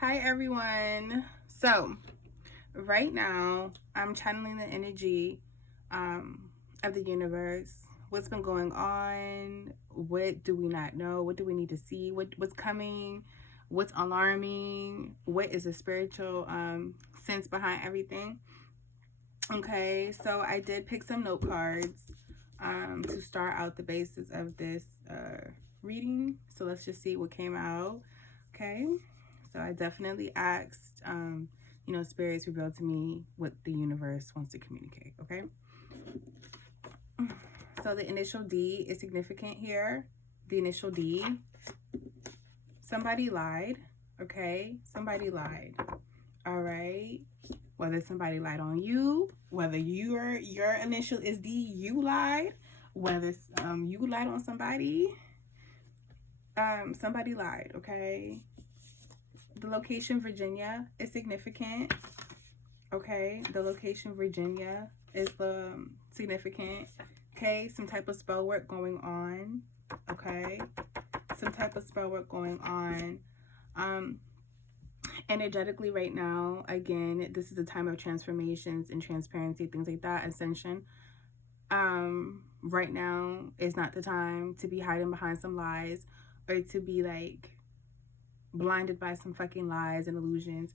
Hi everyone. So right now I'm channeling the energy of the universe. What's been going on? What do we not know? What do we need to see? What's coming? What's alarming? What is the spiritual sense behind everything? Okay, so I did pick some note cards to start out the basis of this reading. So let's just see what came out. Okay, so I definitely asked, spirits revealed to me what the universe wants to communicate. Okay, so the initial D is significant here. The initial D, somebody lied. Okay, somebody lied. All right, whether somebody lied on you, whether your initial is D, you lied, whether you lied on somebody, somebody lied. Okay, the location Virginia is significant. Okay, the location Virginia is the significant. Okay, some type of spell work going on. Okay, some type of spell work going on. Energetically right now, again, this is a time of transformations and transparency, things like that, ascension. Right now is not the time to be hiding behind some lies or to be like blinded by some fucking lies and illusions.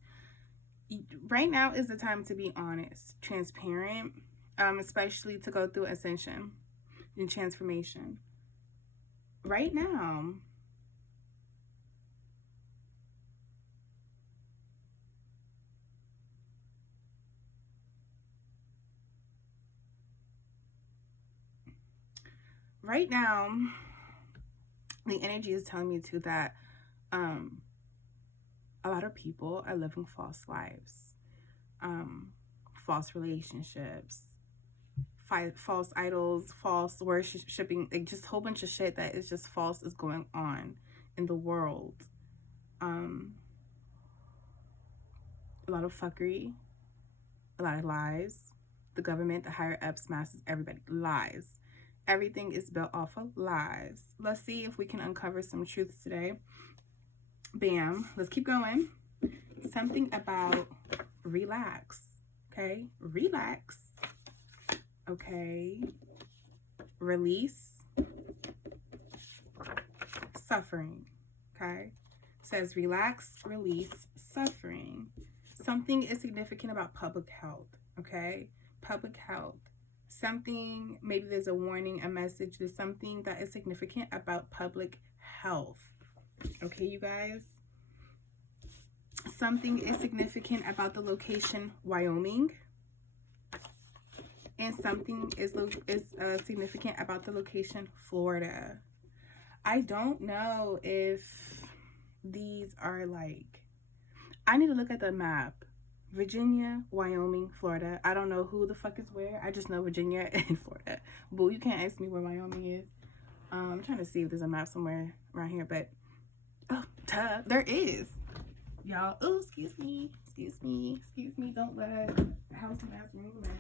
Right now is the time to be honest, transparent, especially to go through ascension and transformation. Right now, the energy is telling me too that a lot of people are living false lives, false relationships, false idols, false worshiping, like just a whole bunch of shit that is just false is going on in the world. A lot of fuckery, a lot of lies. The government, the higher ups, masses, everybody, lies. Everything is built off of lies. Let's see if we can uncover some truths today. Bam. Let's keep going. Something about relax. Okay? Relax. Okay? Release. Suffering. Okay? Says relax, release, suffering. Something is significant about public health. Okay? Public health. Something, maybe there's a warning, a message. There's something that is significant about public health. Okay, you guys? Something is significant about the location Wyoming, and something is significant about the location Florida. I don't know if these are like, I need to look at the map. Virginia, Wyoming, Florida. I don't know who the fuck is where. I just know Virginia and Florida. But you can't ask me where Wyoming is. I'm trying to see if there's a map somewhere around here, but oh, duh, there is. Y'all, oh, excuse me, don't let house and bathroom mess.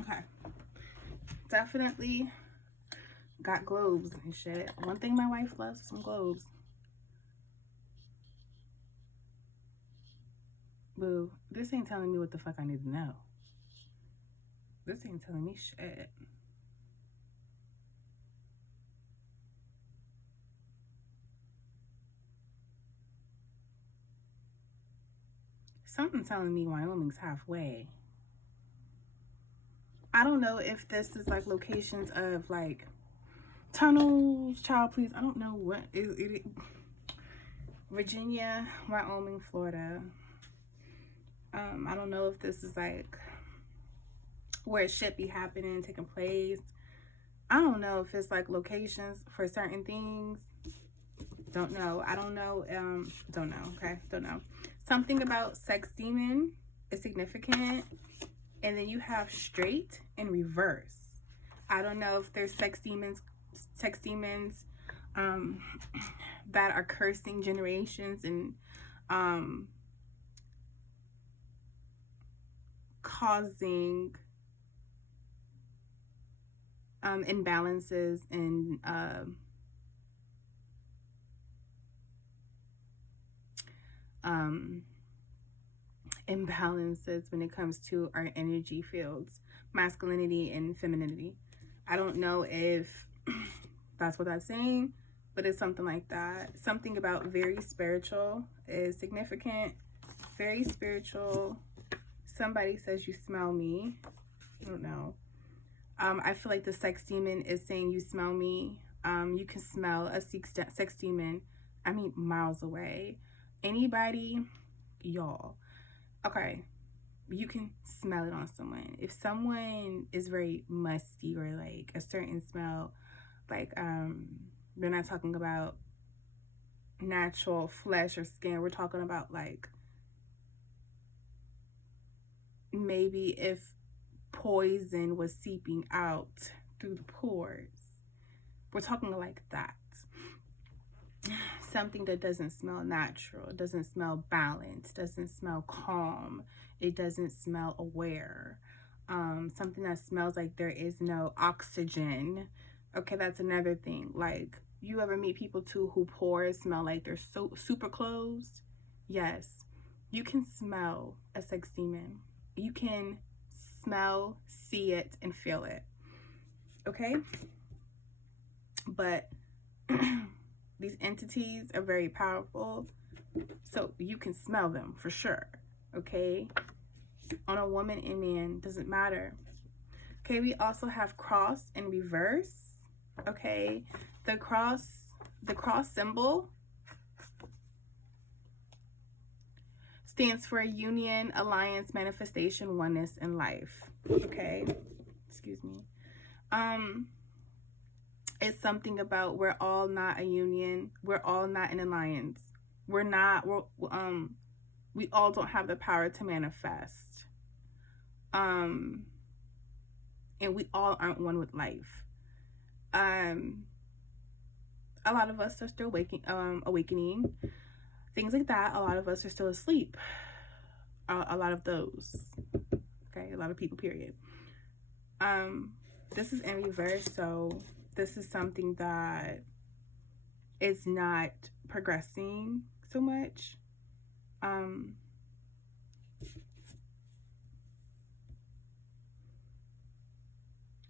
Okay, definitely got globes and shit. One thing my wife loves is some globes. Boo, this ain't telling me what the fuck I need to know. This ain't telling me shit. Something telling me Wyoming's halfway. I don't know if this is like locations of like tunnels, child please. I don't know what it Virginia, Wyoming, Florida. I don't know if this is like where it should be happening, taking place. I don't know if it's like locations for certain things. Don't know. I don't know. Don't know. Okay. Don't know. Something about sex demon is significant. And then you have straight and reverse. I don't know if there's sex demons that are cursing generations and causing imbalances and imbalances when it comes to our energy fields, masculinity and femininity. I don't know if that's what that's saying, but it's something like that. Something about very spiritual is significant. Very spiritual. Somebody says you smell me. I don't know. I feel like the sex demon is saying you smell me. You can smell a sex demon, I mean, miles away. Anybody, y'all. Okay, you can smell it on someone. If someone is very musty or like a certain smell, like we're not talking about natural flesh or skin. We're talking about like maybe if poison was seeping out through the pores. We're talking like that. Something that doesn't smell natural, doesn't smell balanced, doesn't smell calm, it doesn't smell aware. Something that smells like there is no oxygen. Okay, that's another thing. Like, you ever meet people too who pores smell like they're so super closed? Yes, you can smell a sex demon. You can smell, see it, and feel it. Okay? But these entities are very powerful, so you can smell them for sure. Okay? On a woman and man, doesn't matter. Okay, we also have cross in reverse. Okay, the cross symbol stands for union, alliance, manifestation, oneness, and life. Okay, excuse me. It's something about we're all not a union. We're all not an alliance. We all don't have the power to manifest. And we all aren't one with life. A lot of us are still awakening. Things like that. A lot of us are still asleep. A lot of those. Okay, a lot of people, period. This is in reverse, so this is something that is not progressing so much.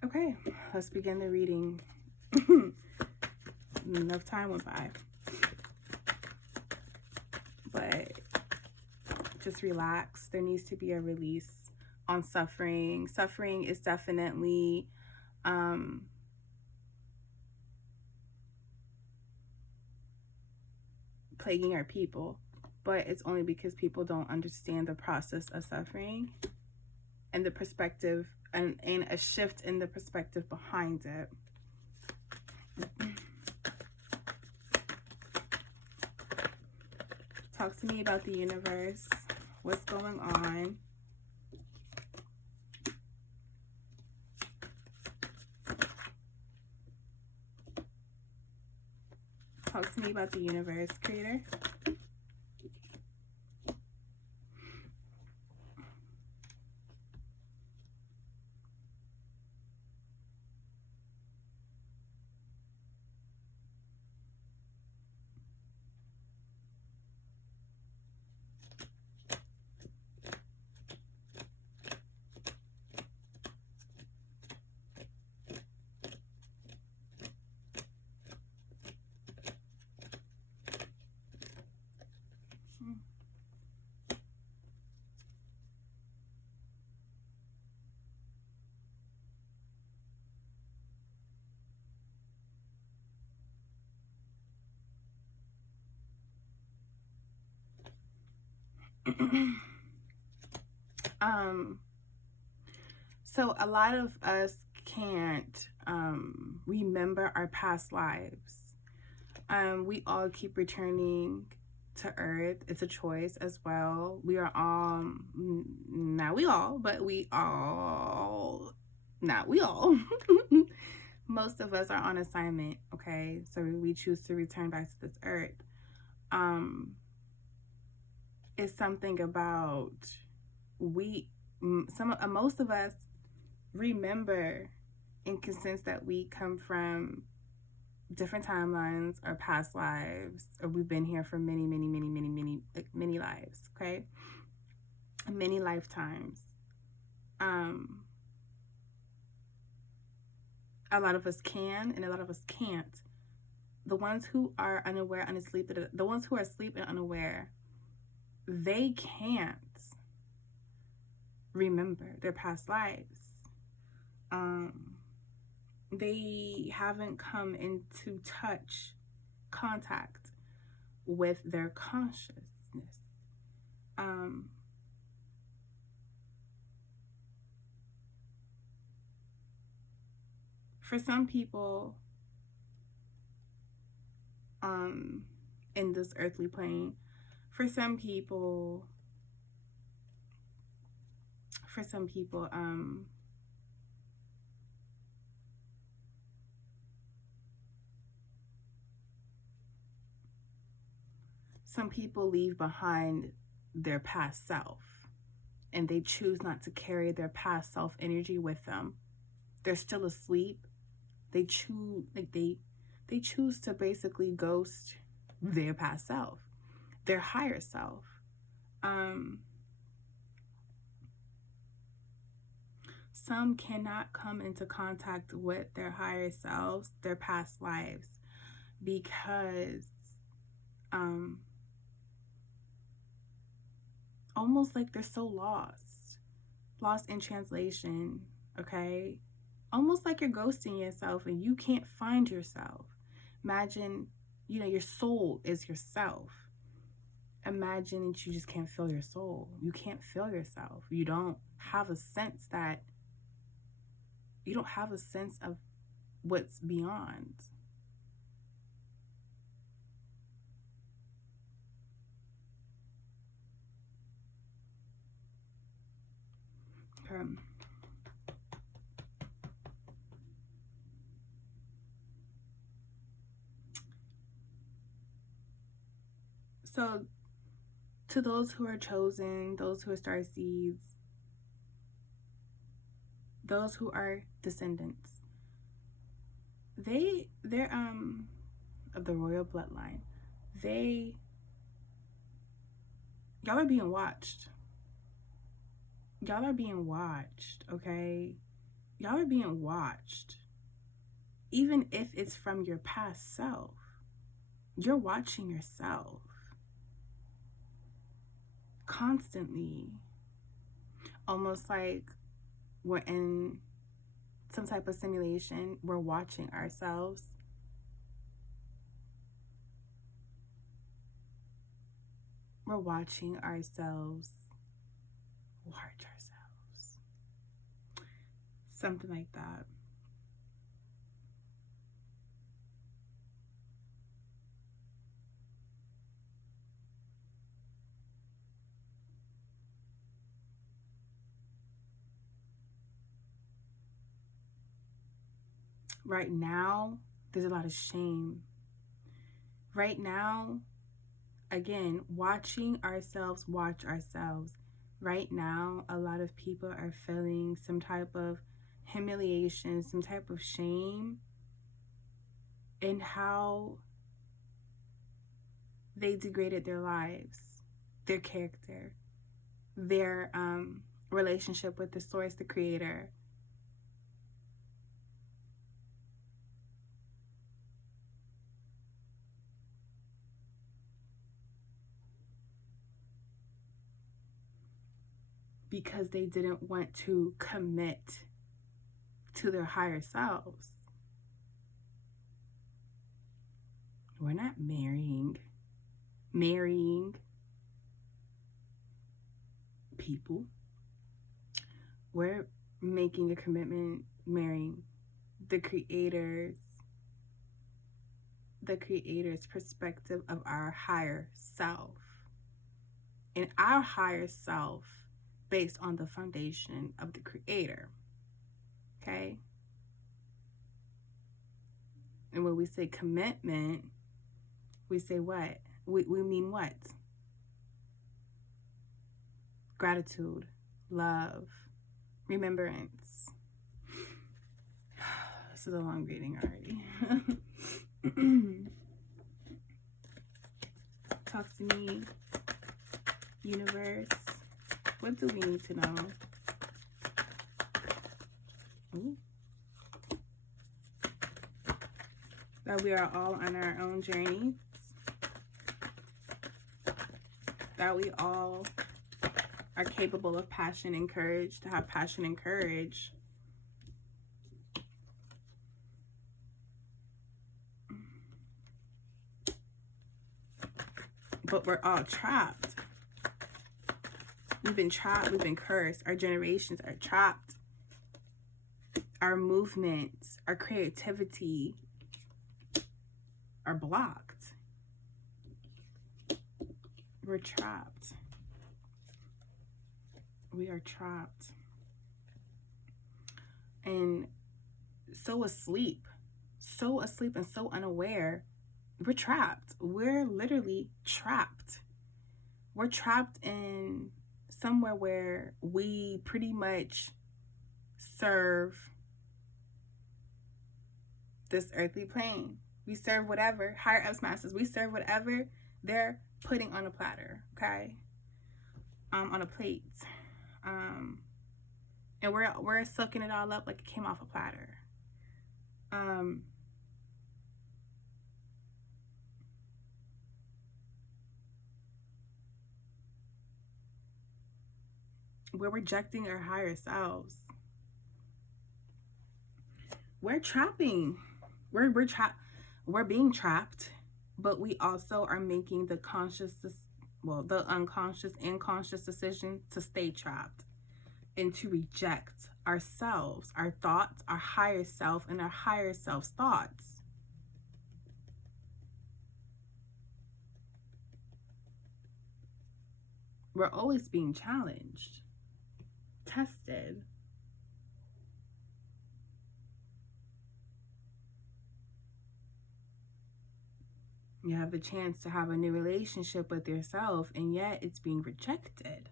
Okay, let's begin the reading. Enough time went by. But just relax. There needs to be a release on suffering. Suffering is definitely plaguing our people, but it's only because people don't understand the process of suffering and the perspective and a shift in the perspective behind it. Talk to me about the universe. What's going on? Talk to me about the universe, creator. So a lot of us can't remember our past lives. We all keep returning to Earth. It's a choice as well. We are all, not we all, but we all, not we all, most of us are on assignment, okay? So we choose to return back to this earth. It's something about most of us remember and can sense that we come from different timelines or past lives, or we've been here for many lives, okay? Many lifetimes. A lot of us can and a lot of us can't. The ones who are unaware and asleep, the ones who are asleep and unaware, they can't remember their past lives. They haven't come into contact with their consciousness. For some people, in this earthly plane, for some people, some people leave behind their past self, and they choose not to carry their past self energy with them. They're still asleep. They choose to basically ghost their past self, their higher self. Some cannot come into contact with their higher selves, their past lives, because almost like they're so lost in translation, okay? Almost like you're ghosting yourself and you can't find yourself. Imagine, your soul is yourself. Imagine that you just can't feel your soul. You can't feel yourself. You don't have a sense of what's beyond. Okay. So, to those who are chosen, those who are star seeds, those who are descendants, they're of the royal bloodline, y'all are being watched. Y'all are being watched, okay? Y'all are being watched. Even if it's from your past self, you're watching yourself constantly. Almost like we're in some type of simulation. We're watching ourselves. We're watching ourselves watch ourselves. Something like that. Right now, there's a lot of shame. Right now, again, watching ourselves watch ourselves. Right now, a lot of people are feeling some type of humiliation, some type of shame in how they degraded their lives, their character, their relationship with the source, the creator. Because they didn't want to commit to their higher selves. We're not marrying people. We're making a commitment, marrying the creator's perspective of our higher self. And our higher self based on the foundation of the creator. Okay? And when we say commitment, we say what? We mean what? Gratitude, love, remembrance. This is a long reading already. Talk to me, universe. What do we need to know? Ooh. That we are all on our own journeys. That we all are capable of passion and courage, to have passion and courage. But we're all trapped. We've been trapped, we've been cursed. Our generations are trapped. Our movements, our creativity are blocked. We're trapped. We are trapped. And so asleep and so unaware. We're trapped. We're literally trapped. We're trapped in somewhere where we pretty much serve this earthly plane. We serve whatever, higher ups, masters. We serve whatever they're putting on a platter, okay? On a plate. And we're soaking it all up like it came off a platter. We're rejecting our higher selves. We're trapping. We're trapped. We're being trapped, but we also are making the the unconscious and conscious decision to stay trapped and to reject ourselves, our thoughts, our higher self, and our higher self's thoughts. We're always being challenged, tested. You have the chance to have a new relationship with yourself, and yet it's being rejected.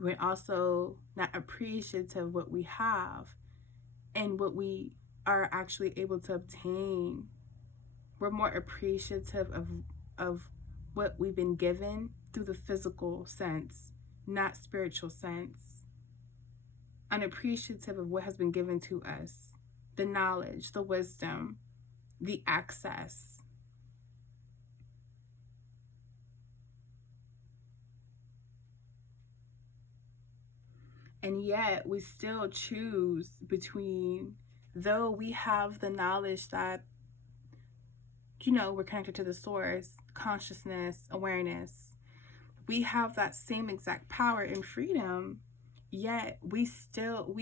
We're also not appreciative of what we have and what we are actually able to obtain. We're more appreciative of what we've been given through the physical sense, not spiritual sense. Unappreciative of what has been given to us, the knowledge, the wisdom, the access. And yet we still choose between, though we have the knowledge that, we're connected to the source, consciousness, awareness. We have that same exact power and freedom, yet we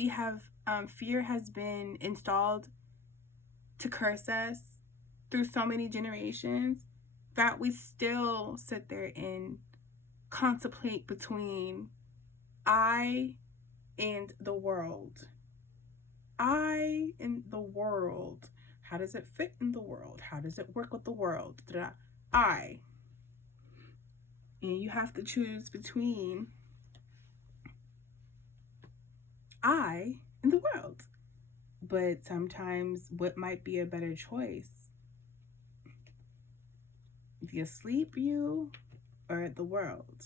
have, fear has been installed to curse us through so many generations that we still sit there and contemplate between I and the world. I and the world. How does it fit in the world? How does it work with the world? I. And you have to choose between I and the world. But sometimes what might be a better choice? The asleep you or the world?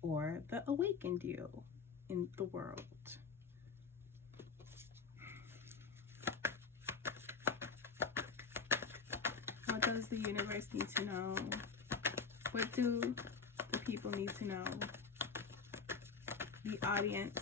Or the awakened you in the world? What does the universe need to know? What do the people need to know? The audience.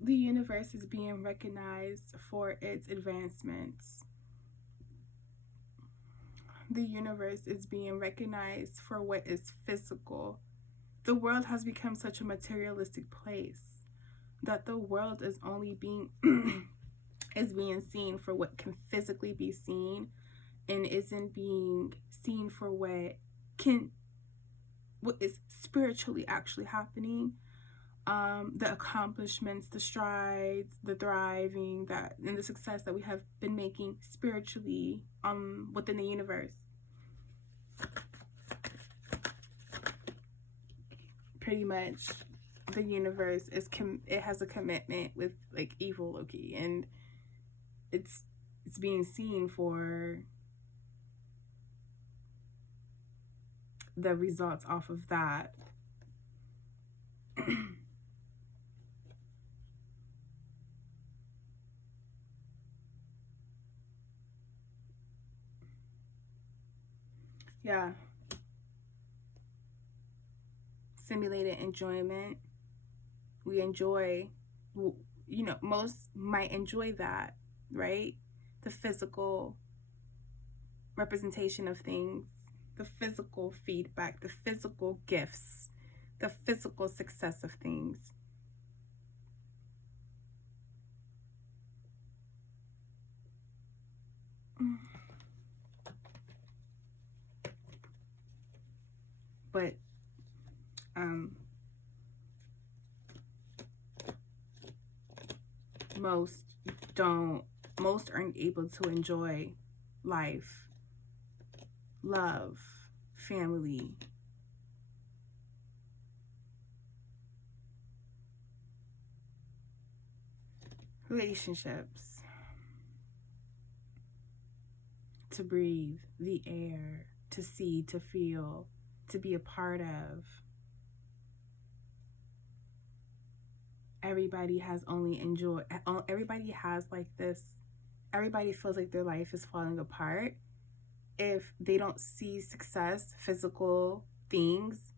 The universe is being recognized for its advancements. The universe is being recognized for what is physical. The world has become such a materialistic place. that the world is only being is being seen for what can physically be seen, and isn't being seen for what is spiritually actually happening. The accomplishments, the strides, the thriving, that and the success that we have been making spiritually within the universe. Pretty much the universe it has a commitment with like evil Loki, and it's being seen for the results off of that. Yeah. Simulated enjoyment. We enjoy, most might enjoy that, right? The physical representation of things, the physical feedback, the physical gifts, the physical success of things. But most aren't able to enjoy life, love, family, relationships, to breathe, the air, to see, to feel, to be a part of. Everybody has like this, everybody feels like their life is falling apart if they don't see success, physical things,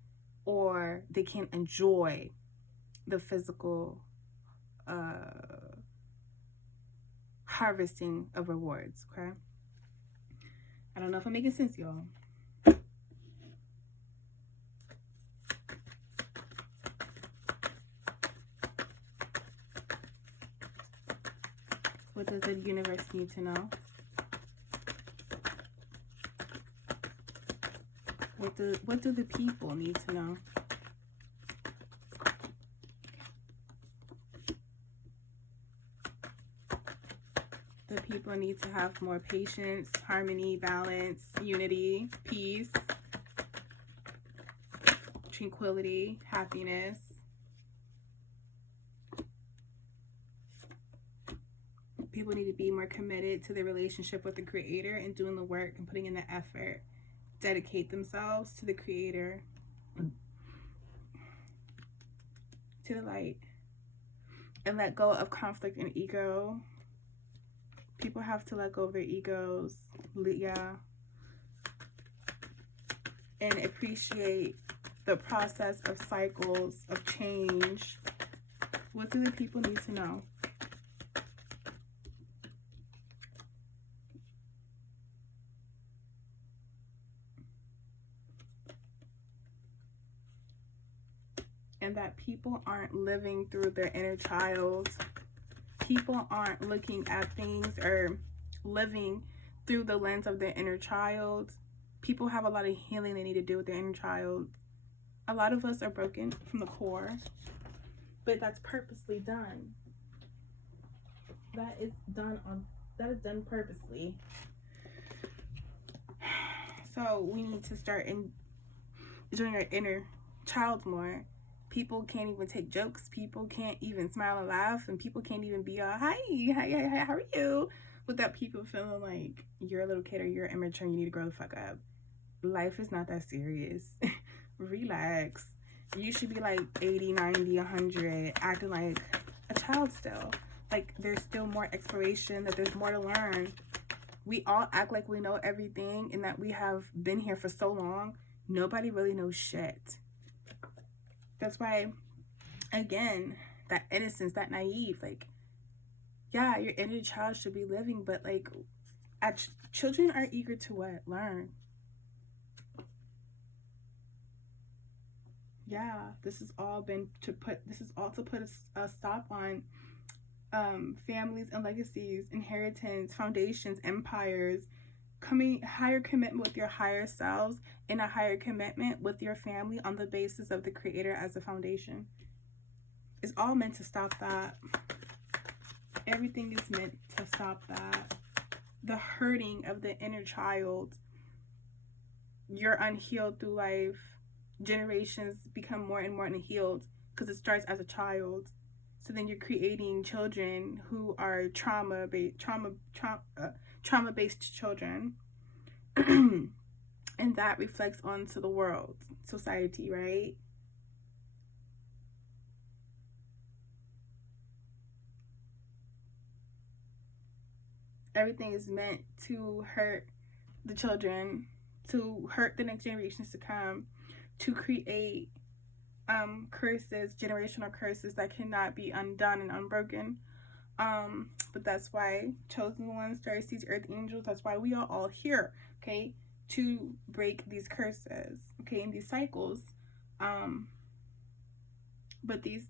or they can't enjoy the physical harvesting of rewards. Okay, I don't know if I'm making sense, y'all. What does the universe need to know? What do the people need to know? The people need to have more patience, harmony, balance, unity, peace, tranquility, happiness. People need to be more committed to their relationship with the Creator and doing the work and putting in the effort. Dedicate themselves to the Creator, to the light, and let go of conflict and ego. People have to let go of their egos, yeah, and appreciate the process of cycles of change. What do the people need to know? And that people aren't living through their inner child. People aren't looking at things or living through the lens of their inner child. People have a lot of healing they need to do with their inner child. A lot of us are broken from the core, but that's purposely done. That is done purposely. So we need to start enjoying our inner child more. People can't even take jokes. People can't even smile and laugh, and people can't even be all, hi, how are you? Without people feeling like you're a little kid or you're immature and you need to grow the fuck up. Life is not that serious. Relax. You should be like 80, 90, 100, acting like a child still. Like there's still more exploration, that there's more to learn. We all act like we know everything and that we have been here for so long. Nobody really knows shit. That's why, again, that innocence, that naive, like, yeah, your inner child should be living, but like, children are eager to what? Learn. Yeah, this is all to put a stop on families and legacies, inheritance, foundations, empires, coming higher commitment with your higher selves, and a higher commitment with your family on the basis of the creator as a foundation. It's all meant to stop that. Everything is meant to stop that. The hurting of the inner child. You're unhealed through life. Generations become more and more unhealed because it starts as a child. So then you're creating children who are trauma-based children. And that reflects onto the world, society, right? Everything is meant to hurt the children, to hurt the next generations to come, to create curses, generational curses that cannot be undone and unbroken. But that's why chosen ones, stars, seeds, earth angels, that's why we are all here, okay, to break these curses, okay, and these cycles. But these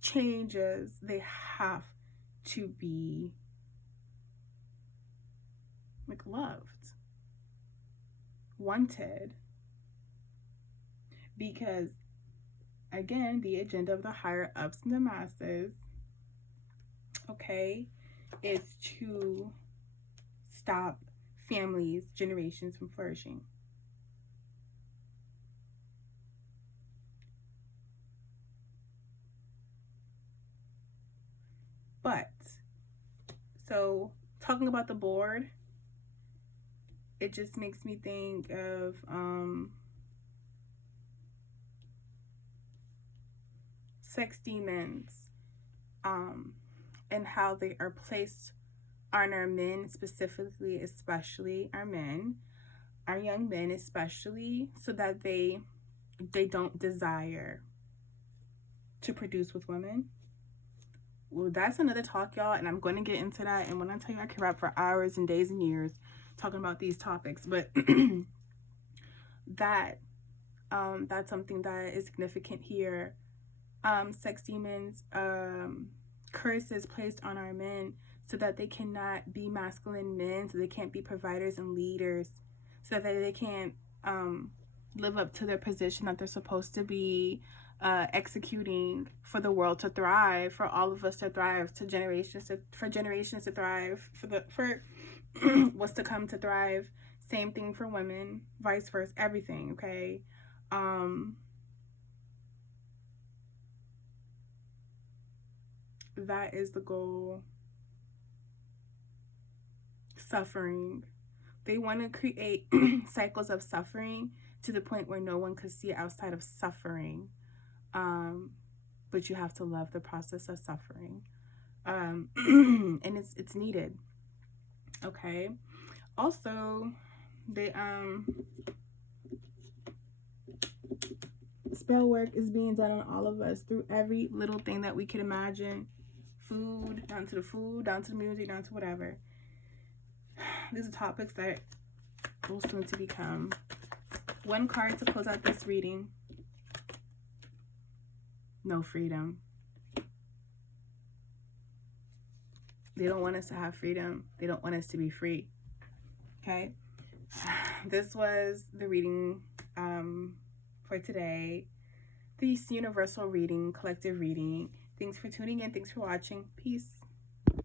changes, they have to be like loved, wanted, because again, the agenda of the higher ups and the masses, okay, is to stop families, generations from flourishing. But so talking about the board, it just makes me think of sex demons, and how they are placed on our men, specifically, especially our men, our young men especially, so that they don't desire to produce with women. Well, that's another talk, y'all, and I'm going to get into that. And when I tell you, I can rap for hours and days and years talking about these topics, but that's something that is significant here. Sex demons, curses placed on our men so that they cannot be masculine men, so they can't be providers and leaders, so that they can't live up to their position that they're supposed to be executing for the world to thrive, for all of us to thrive, for generations to thrive, for what's to come to thrive. Same thing for women, vice versa, everything, okay? That is the goal. Suffering. They want to create cycles of suffering to the point where no one could see outside of suffering. But you have to love the process of suffering. And it's needed. Okay. Also, they spell work is being done on all of us through every little thing that we could imagine. Food, down to the music, down to whatever. These are topics that will soon to become. One card to close out this reading. No freedom. They don't want us to have freedom. They don't want us to be free. Okay? This was the reading for today. This universal reading, collective reading. Thanks for tuning in. Thanks for watching. Peace.